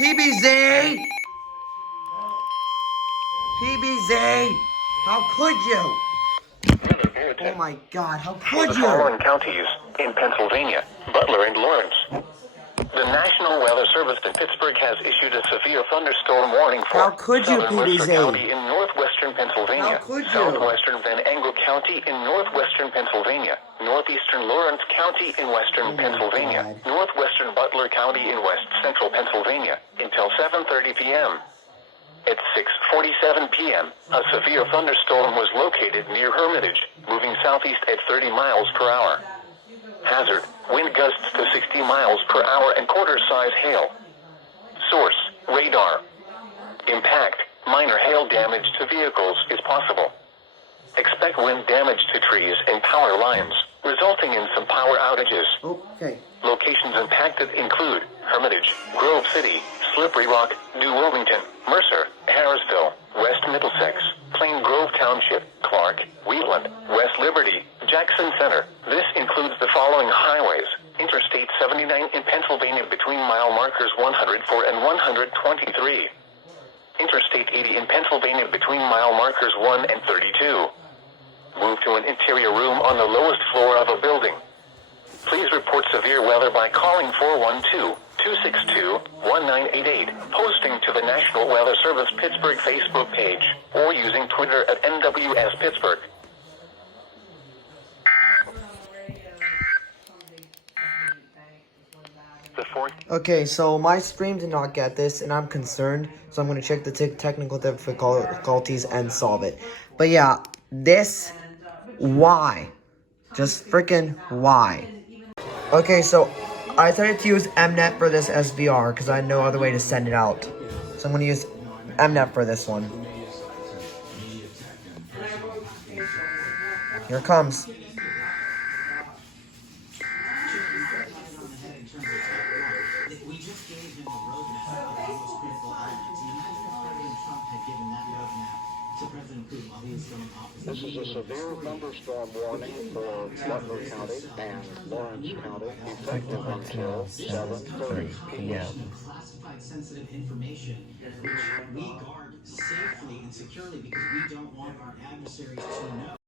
PBZ! PBZ! How could you? Oh my God, how could the you? following counties in Pennsylvania: Butler and Lawrence. The National Weather Service in Pittsburgh has issued a severe thunderstorm warning for How could you, southern Worcester PBZ? County in northwestern Pennsylvania, How could you? southwestern Van Angle County in northwestern Pennsylvania, northeastern Lawrence County in western Pennsylvania, God. northwestern Butler County in west central Pennsylvania until 7:30 p.m. At 6:47 p.m., a severe thunderstorm was located near Hermitage, moving southeast at 30 miles per hour. Hazard: wind gusts to 60 miles per hour and quarter-size hail. Source: radar. Impact: minor hail damage to vehicles is possible. Expect wind damage to trees and power lines, resulting in some power outages. Okay. Locations impacted include Hermitage, Grove City, Slippery Rock, New Wilmington, Mercer, Harrisville, West Middlesex, Plain Grove Township, Clark, Wheatland, West Liberty, Jackson Center. This includes the following highways: Interstate 79 in Pennsylvania between mile markers 104 and 123. Interstate 80 in Pennsylvania between mile markers 1 and 32. Move to an interior room on the lowest floor of a building. Please report severe weather by calling 412-262-1988, posting to the National Weather Service Pittsburgh Facebook page, or using Twitter at NWS Pittsburgh. Okay, so my stream did not get this, and I'm concerned, so I'm going to check the technical difficulties and solve it. But yeah, this, why? Just freaking why? Okay, so I decided to use Mnet for this SVR, because I had no other way to send it out. So I'm going to use Mnet for this one. Here it comes. This is a severe thunderstorm warning for Butler County and Lawrence County, effective until 7:30 p.m. Classified sensitive information, which we guard safely and securely because we don't want our adversaries to know.